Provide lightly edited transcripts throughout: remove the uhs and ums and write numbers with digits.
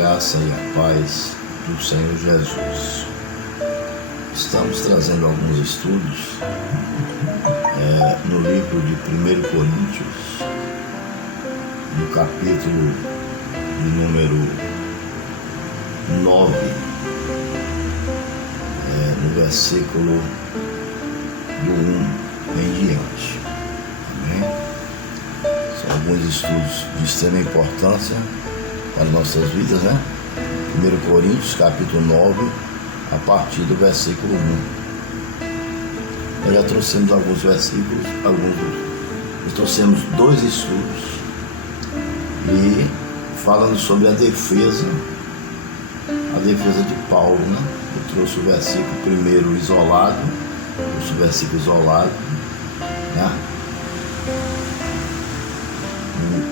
graça e a paz do Senhor Jesus. Estamos trazendo alguns estudos no livro de 1 Coríntios, no capítulo de número 9, no versículo do 1 em diante. Amém? São alguns estudos de extrema importância para nossas vidas, né? 1 Coríntios, capítulo 9, a partir do versículo 1. Nós já trouxemos alguns versículos, nós trouxemos 2 estudos, e falando sobre a defesa de Paulo, né? Eu trouxe o versículo primeiro isolado, trouxe o versículo isolado, né?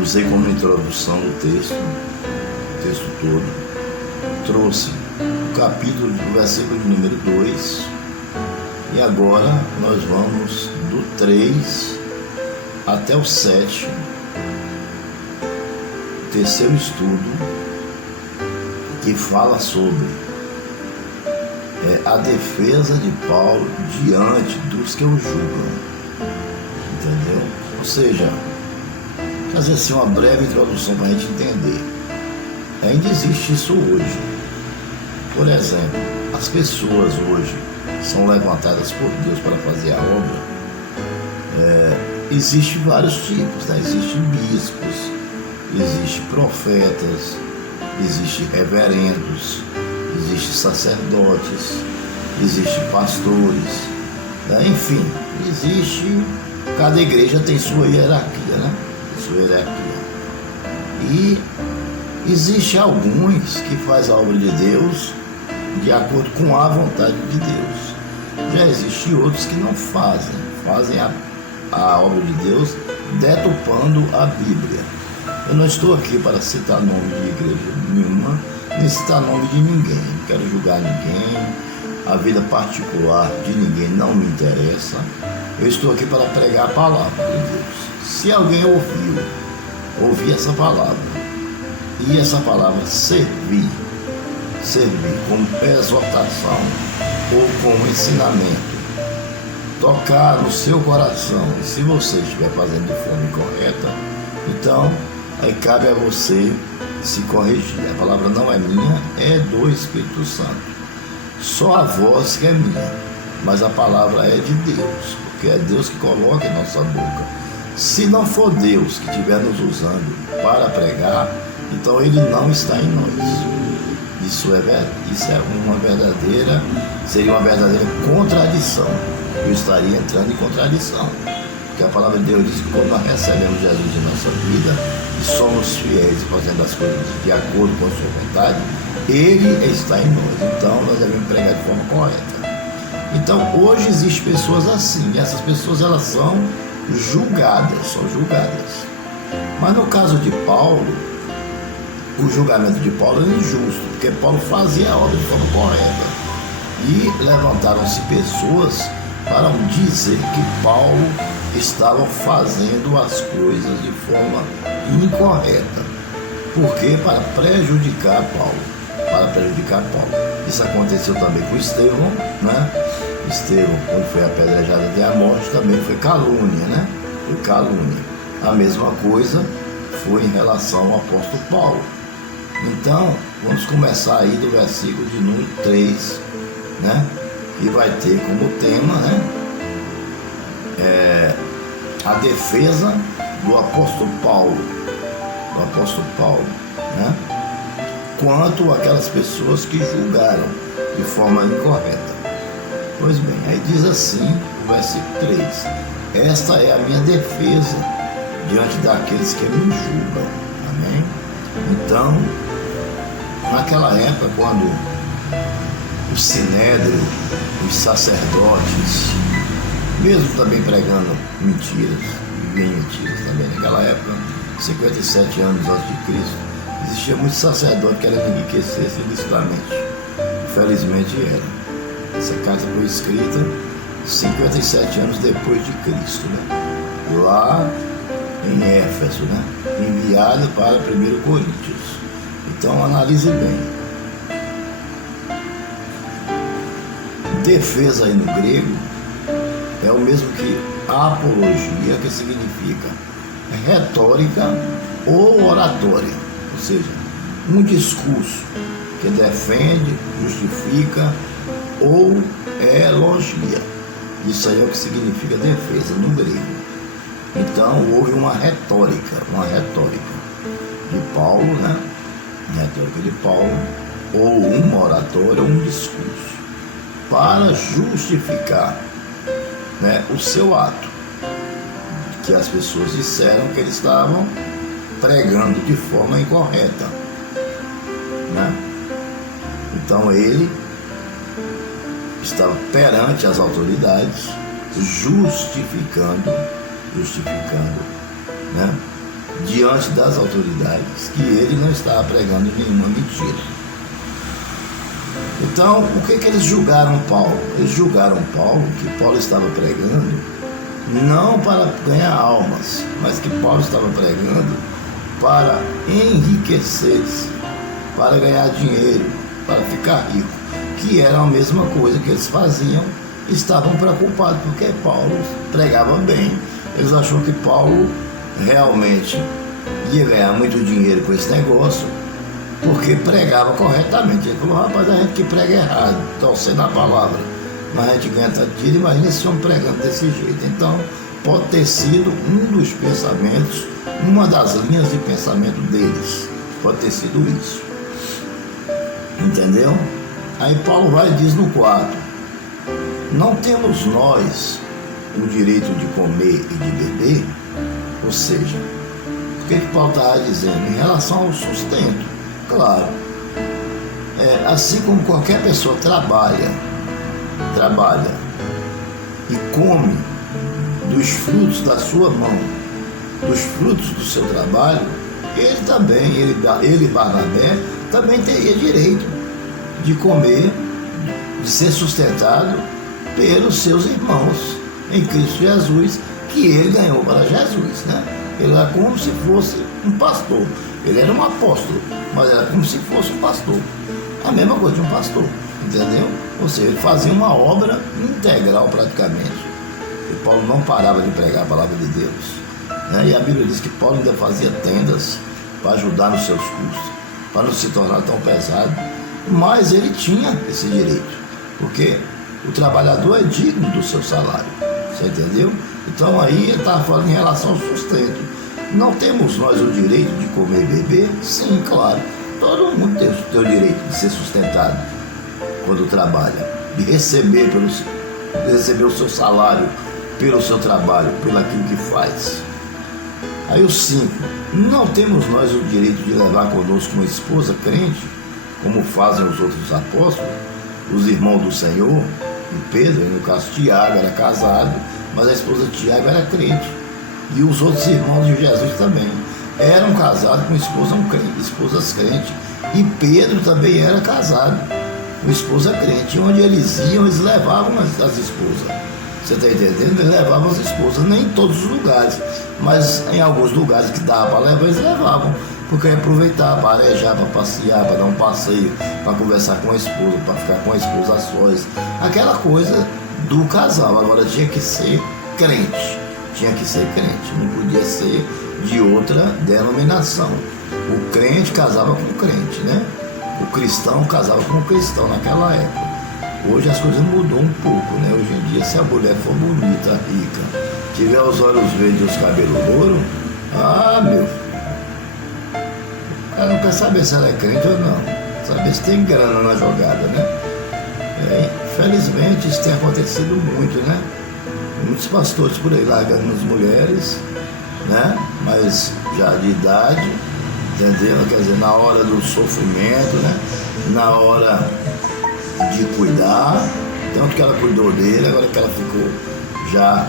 Usei como introdução o texto todo. Trouxe o capítulo do versículo de número 2, e agora nós vamos do 3 até o 7, o terceiro estudo, que fala sobre a defesa de Paulo diante dos que o julgam, entendeu? Ou seja, fazer assim uma breve introdução para a gente entender. Ainda existe isso hoje. Por exemplo, as pessoas hoje são levantadas por Deus para fazer a obra. Existem vários tipos, né? Existem bispos, existem profetas, existem reverendos, existem sacerdotes, existem pastores, né? Enfim, cada igreja tem sua hierarquia, né? Sua hierarquia. E existe alguns que fazem a obra de Deus de acordo com a vontade de Deus. Já existem outros que não fazem a obra de Deus deturpando a Bíblia. Eu não estou aqui para citar nome de igreja nenhuma, nem citar nome de ninguém. Não quero julgar ninguém, a vida particular de ninguém não me interessa. Eu estou aqui para pregar a palavra de Deus. Se alguém ouvir essa palavra, e essa palavra servir como exortação ou como ensinamento, tocar no seu coração, e se você estiver fazendo de forma incorreta, então aí cabe a você se corrigir. A palavra não é minha, é do Espírito Santo. Só a voz que é minha, mas a palavra é de Deus, porque é Deus que coloca em nossa boca. Se não for Deus que estiver nos usando para pregar, então Ele não está em nós. Seria uma verdadeira contradição. Eu estaria entrando em contradição. Porque a palavra de Deus diz que quando nós recebemos Jesus em nossa vida e somos fiéis fazendo as coisas de acordo com a sua vontade, Ele está em nós. Então nós devemos pregar de forma correta. Então hoje existem pessoas assim, e essas pessoas elas são julgadas. Mas no caso de Paulo, o julgamento de Paulo é injusto, porque Paulo fazia a obra de forma correta. E levantaram-se pessoas para dizer que Paulo estava fazendo as coisas de forma incorreta. Por quê? Para prejudicar Paulo. Isso aconteceu também com Estevão, né? Estevão, quando foi apedrejado até a morte, também foi calúnia, né? Foi calúnia. A mesma coisa foi em relação ao apóstolo Paulo. Então, vamos começar aí do versículo de número 3, né? Que vai ter como tema, né? A defesa do apóstolo Paulo, né? Quanto àquelas pessoas que julgaram de forma incorreta. Pois bem, aí diz assim o versículo 3: esta é a minha defesa diante daqueles que me julgam. Amém? Então, naquela época, quando o Sinédrio, os sacerdotes, mesmo também pregando mentiras, bem mentiras também, naquela época, 57 anos antes de Cristo, existia muitos sacerdotes que eram enriquecidos ilicitamente. Infelizmente era. Essa carta foi escrita 57 anos depois de Cristo, né? Lá em Éfeso, né? Enviada para 1 Coríntios. Então analise bem. Defesa aí no grego é o mesmo que apologia, que significa retórica ou oratória, ou seja, um discurso que defende, justifica ou elogia. Isso aí é o que significa defesa no grego. Então houve uma retórica de Paulo, né? Retórica de Paulo, ou uma oratória, ou um discurso, para justificar, né, o seu ato, que as pessoas disseram que eles estavam pregando de forma incorreta, né? Então ele estava perante as autoridades, justificando, né, diante das autoridades, que ele não estava pregando nenhuma mentira. Então, por que eles julgaram Paulo? Eles julgaram Paulo, que Paulo estava pregando não para ganhar almas, mas que Paulo estava pregando para enriquecer-se, para ganhar dinheiro, para ficar rico, que era a mesma coisa que eles faziam. Estavam preocupados porque Paulo pregava bem. Eles acharam que Paulo realmente ia ganhar muito dinheiro com esse negócio, porque pregava corretamente. Ele falou: rapaz, a gente que prega errado, torcendo a palavra, mas a gente ganha tanto dinheiro, imagina esse homem pregando desse jeito. Então pode ter sido um dos pensamentos, uma das linhas de pensamento deles, pode ter sido isso, entendeu? Aí Paulo vai e diz no 4: não temos nós o direito de comer e de beber? Ou seja, o que Paulo estava dizendo em relação ao sustento? Claro, assim como qualquer pessoa trabalha e come dos frutos da sua mão, dos frutos do seu trabalho, ele também, ele Barnabé, também teria direito de comer, de ser sustentado pelos seus irmãos em Cristo Jesus, que ele ganhou para Jesus, né? Ele era como se fosse um pastor. Ele era um apóstolo, mas era como se fosse um pastor. A mesma coisa de um pastor, entendeu? Ou seja, ele fazia uma obra integral praticamente. E Paulo não parava de pregar a palavra de Deus, né? E a Bíblia diz que Paulo ainda fazia tendas para ajudar nos seus custos, para não se tornar tão pesado. Mas ele tinha esse direito, porque o trabalhador é digno do seu salário, você entendeu? Então aí ele estava falando em relação ao sustento. Não temos nós o direito de comer e beber? Sim, claro. Todo mundo tem o direito de ser sustentado quando trabalha, de receber o seu salário pelo seu trabalho, pelo aquilo que faz. Aí o 5: não temos nós o direito de levar conosco uma esposa crente, como fazem os outros apóstolos, os irmãos do Senhor? E Pedro, no caso Tiago, era casado, mas a esposa de Tiago era crente. E os outros irmãos de Jesus também eram casados com esposas crentes. E Pedro também era casado com esposa crente. E onde eles iam, eles levavam as esposas. Você está entendendo? Eles levavam as esposas, nem em todos os lugares, mas em alguns lugares que dava para levar, eles levavam, porque ia aproveitar para arejar, para passear, para dar um passeio, para conversar com a esposa, para ficar com a esposa a sós. Aquela coisa do casal. Agora tinha que ser crente. Tinha que ser crente, não podia ser de outra denominação. O crente casava com o crente, né? O cristão casava com o cristão naquela época. Hoje as coisas mudou um pouco, né? Hoje em dia, se a mulher for bonita, rica, tiver os olhos verdes e os cabelos louros, meu, o cara não quer saber se ela é crente ou não, saber se tem grana na jogada, né? Infelizmente isso tem acontecido muito, né? Muitos pastores por aí largando as mulheres, né? Mas já de idade, entendeu? Quer dizer, na hora do sofrimento, né? Na hora de cuidar, tanto que ela cuidou dele, agora que ela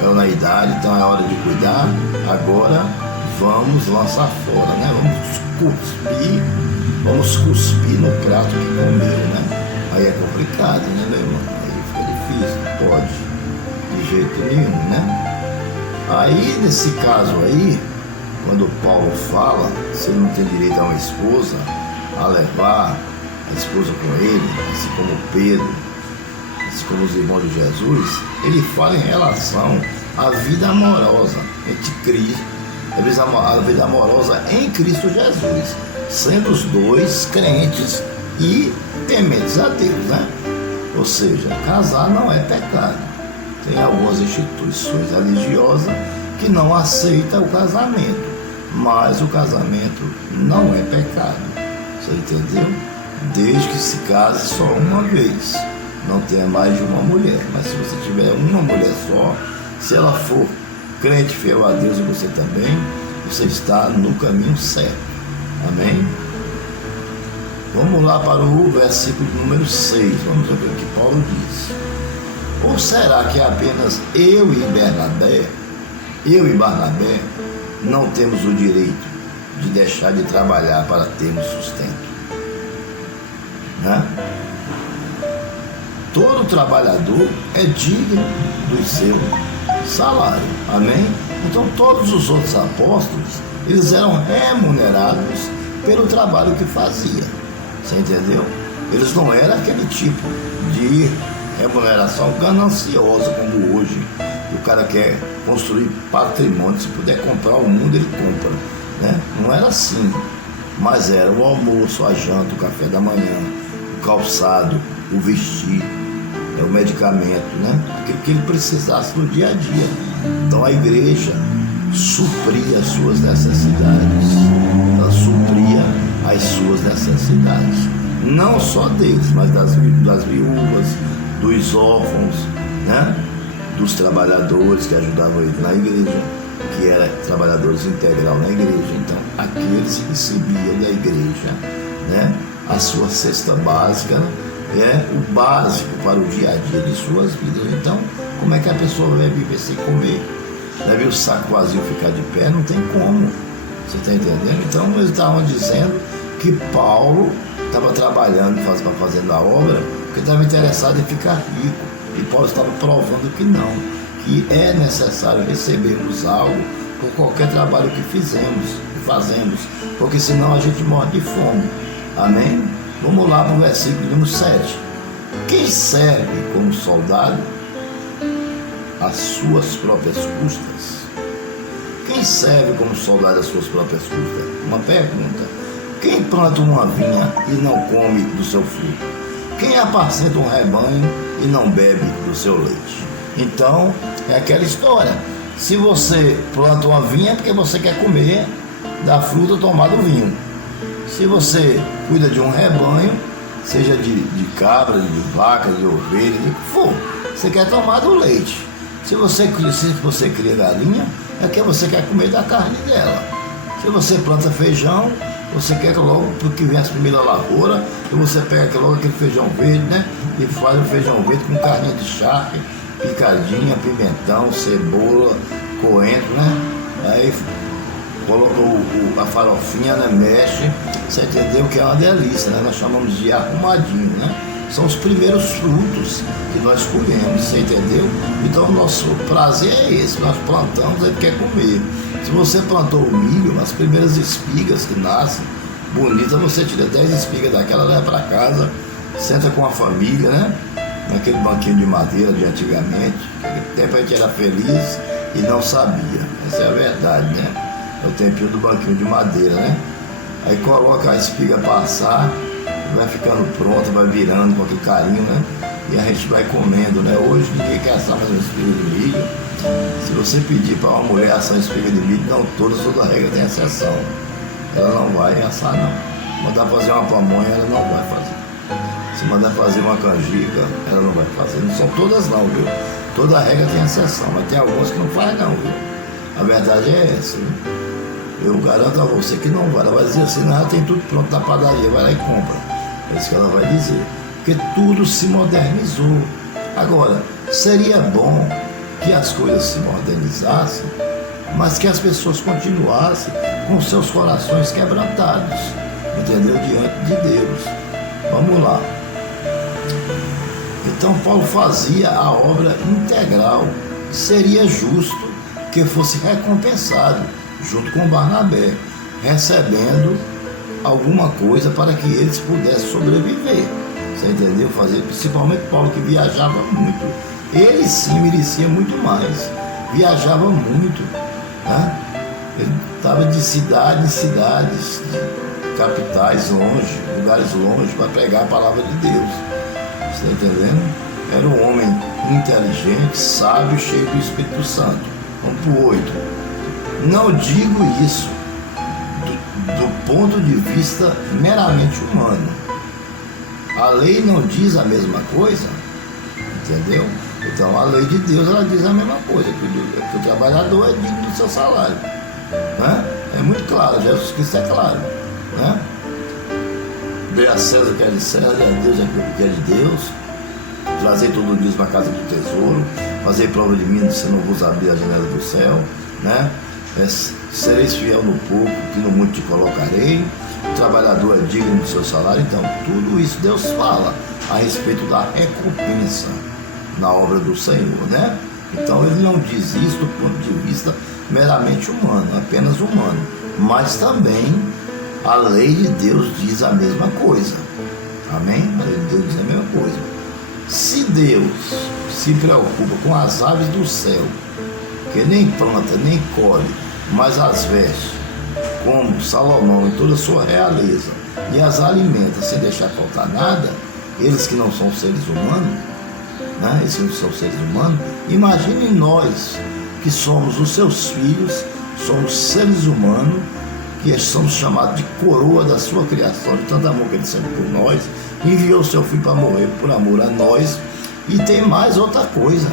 caiu na idade, então é hora de cuidar, agora vamos lançar fora, né? Vamos cuspir no prato que comeu, né? Aí é complicado, né, meu irmão? Aí fica difícil, não pode. De jeito nenhum, né? Aí, nesse caso aí, quando Paulo fala, se ele não tem direito a uma esposa, a levar a esposa com ele, assim como Pedro, assim como os irmãos de Jesus, ele fala em relação à vida amorosa entre Cristo, a vida amorosa em Cristo Jesus, sendo os dois crentes e tementes a Deus, né? Ou seja, casar não é pecado. Tem algumas instituições religiosas que não aceitam o casamento, mas o casamento não é pecado. Você entendeu? Desde que se case só uma vez, não tenha mais de uma mulher. Mas se você tiver uma mulher só, se ela for crente, fiel a Deus e você também, você está no caminho certo. Amém? Vamos lá para o versículo número 6. Vamos ver o que Paulo diz. Ou será que apenas eu e Barnabé, não temos o direito de deixar de trabalhar para termos sustento? Né? Todo trabalhador é digno do seu salário. Amém? Então todos os outros apóstolos, eles eram remunerados pelo trabalho que fazia. Você entendeu? Eles não eram aquele tipo de remuneração gananciosa como hoje. O cara quer construir patrimônio, se puder comprar o mundo, ele compra, né? Não era assim, mas era o almoço, a janta, o café da manhã, o calçado, o vestir, o medicamento, né? Aquilo que ele precisasse no dia a dia. Então a igreja supria as suas necessidades, ela supria as suas necessidades, não só deles, mas das viúvas, dos órfãos, né? Dos trabalhadores que ajudavam ele na igreja, que eram trabalhadores integral na igreja. Então aqueles recebiam da igreja, né, a sua cesta básica, o básico para o dia a dia de suas vidas. Então, como é que a pessoa vai viver sem comer? Deve o saco vazio ficar de pé? Não tem como. Você está entendendo? Então eles estavam dizendo que Paulo estava trabalhando, fazendo a obra, porque estava interessado em ficar rico. E Paulo estava provando que não, que é necessário recebermos algo por qualquer trabalho que fazemos, porque senão a gente morre de fome. Amém? Vamos lá para o versículo número 7. Quem serve como soldado às suas próprias custas? Quem serve como soldado às suas próprias custas? Uma pergunta. Quem planta uma vinha e não come do seu fruto? Quem apacenta um rebanho e não bebe do seu leite? Então, é aquela história. Se você planta uma vinha é porque você quer comer da fruta, tomar do vinho. Se você cuida de um rebanho, seja de cabra, de vaca, de ovelha, de que for, você quer tomar do leite. Se você cria galinha, é porque você quer comer da carne dela. Se você planta feijão, você quer que logo, porque vem as primeiras lavouras, e você pega logo aquele feijão verde, né? E faz o feijão verde com carninha de charque, picadinha, pimentão, cebola, coentro, né? Aí coloca a farofinha, né? Mexe, você entendeu que é uma delícia, né? Nós chamamos de arrumadinho, né? São os primeiros frutos que nós comemos, você entendeu? Então o nosso prazer é esse, nós plantamos, ele quer comer. Se você plantou o milho, as primeiras espigas que nascem, bonitas, você tira 10 espigas daquela, leva para casa, senta com a família, né? Naquele banquinho de madeira de antigamente. Naquele tempo a gente era feliz e não sabia. Essa é a verdade, né? É o tempinho do banquinho de madeira, né? Aí coloca a espiga passar, vai ficando pronta, vai virando com aquele carinho, né? E a gente vai comendo, né? Hoje ninguém quer assar mais uma espiga de milho. Se você pedir para uma mulher assar espiga de milho, não, toda regra tem exceção. Ela não vai assar, não. Mandar fazer uma pamonha, ela não vai fazer. Se mandar fazer uma canjica, ela não vai fazer. Não são todas não, viu? Toda regra tem exceção, mas tem algumas que não faz não, viu? A verdade é essa, viu? Eu garanto a você que não vai. Ela vai dizer assim, não, tem tudo pronto na padaria, vai lá e compra. É isso que ela vai dizer. Porque tudo se modernizou. Agora, seria bom que as coisas se modernizassem, mas que as pessoas continuassem com seus corações quebrantados, entendeu? Diante de Deus. Vamos lá. Então Paulo fazia a obra integral. Seria justo que fosse recompensado junto com Barnabé, recebendo alguma coisa para que eles pudessem sobreviver. Você entendeu? Fazer, principalmente Paulo, que viajava muito. Ele sim merecia muito mais. Viajava muito, né? Ele estava de cidade em cidades, de capitais longe, lugares longe, para pregar a palavra de Deus. Você está entendendo? Era um homem inteligente, sábio, cheio do Espírito Santo. Vamos para o 8. Não digo isso do ponto de vista meramente humano. A lei não diz a mesma coisa, entendeu? Então a lei de Deus, ela diz a mesma coisa, que o trabalhador é digno do seu salário, né? É muito claro, Jesus Cristo é claro, né? Dê a César o que é de César, a Deus o que é de Deus. Trazer todo o dízimo à casa do tesouro, fazer prova de mim se não vos abrir a janela do céu, né? Sereis fiel no pouco, que no muito te colocarei. O trabalhador é digno do seu salário. Então, tudo isso Deus fala a respeito da recompensa na obra do Senhor, né? Então, ele não diz isso do ponto de vista meramente humano, apenas humano, mas também a lei de Deus diz a mesma coisa. Amém? A lei de Deus diz a mesma coisa. Se Deus se preocupa com as aves do céu, que nem planta, nem colhe, mas as veste, como Salomão em toda a sua realeza, e as alimenta sem deixar faltar nada, eles que não são seres humanos, né? Eles que não são seres humanos, imaginem nós, que somos os seus filhos, somos seres humanos, que somos chamados de coroa da sua criação, de tanto amor que ele sente por nós, enviou o seu filho para morrer por amor a nós. E tem mais outra coisa,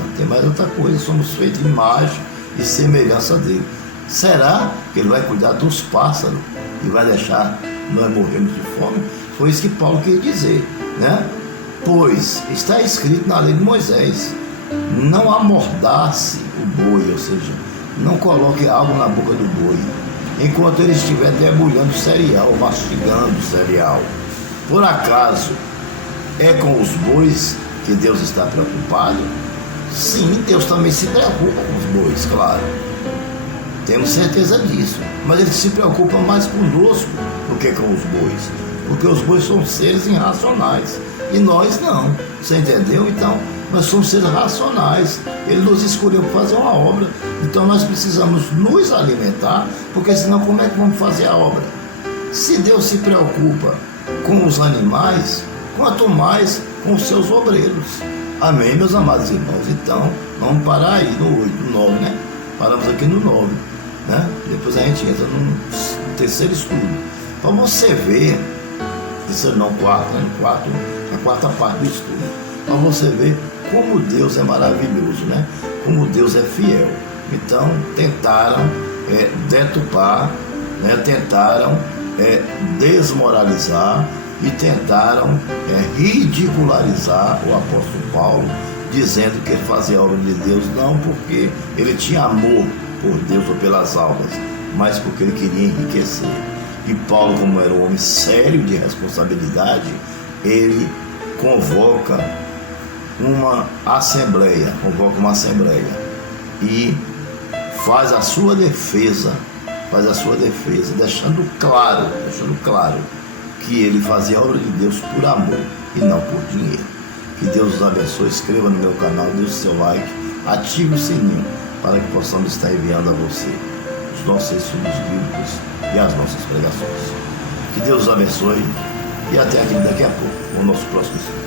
somos feitos de imagem e semelhança dele. Será que ele vai cuidar dos pássaros e vai deixar nós morrermos de fome? Foi isso que Paulo quis dizer, né? Pois está escrito na lei de Moisés: não amordace o boi, ou seja, não coloque algo na boca do boi enquanto ele estiver debulhando cereal, mastigando cereal. Por acaso é com os bois que Deus está preocupado? Sim, Deus também se preocupa com os bois, claro. Temos certeza disso. Mas Ele se preocupa mais conosco do que com os bois. Porque os bois são seres irracionais. E nós não. Você entendeu? Então, nós somos seres racionais. Ele nos escolheu para fazer uma obra. Então, nós precisamos nos alimentar, porque senão como é que vamos fazer a obra? Se Deus se preocupa com os animais, quanto mais com os seus obreiros. Amém, meus amados irmãos? Então, vamos parar aí no 8, no 9, né? Paramos aqui no 9, né? Depois a gente entra no terceiro estudo. Para você ver, terceiro não, quarto, né? A quarta parte do estudo. Para você ver como Deus é maravilhoso, né? Como Deus é fiel. Então, tentaram deturpar, né? Tentaram desmoralizar e tentaram ridicularizar o apóstolo Paulo, dizendo que ele fazia a obra de Deus não porque ele tinha amor por Deus ou pelas almas, mas porque ele queria enriquecer. E Paulo, como era um homem sério de responsabilidade, ele convoca uma assembleia e faz a sua defesa, deixando claro que ele fazia a obra de Deus por amor e não por dinheiro. Que Deus os abençoe. Inscreva no meu canal, deixe seu like, ative o sininho para que possamos estar enviando a você os nossos estudos bíblicos e as nossas pregações. Que Deus os abençoe e até aqui daqui a pouco, o nosso próximo estudo.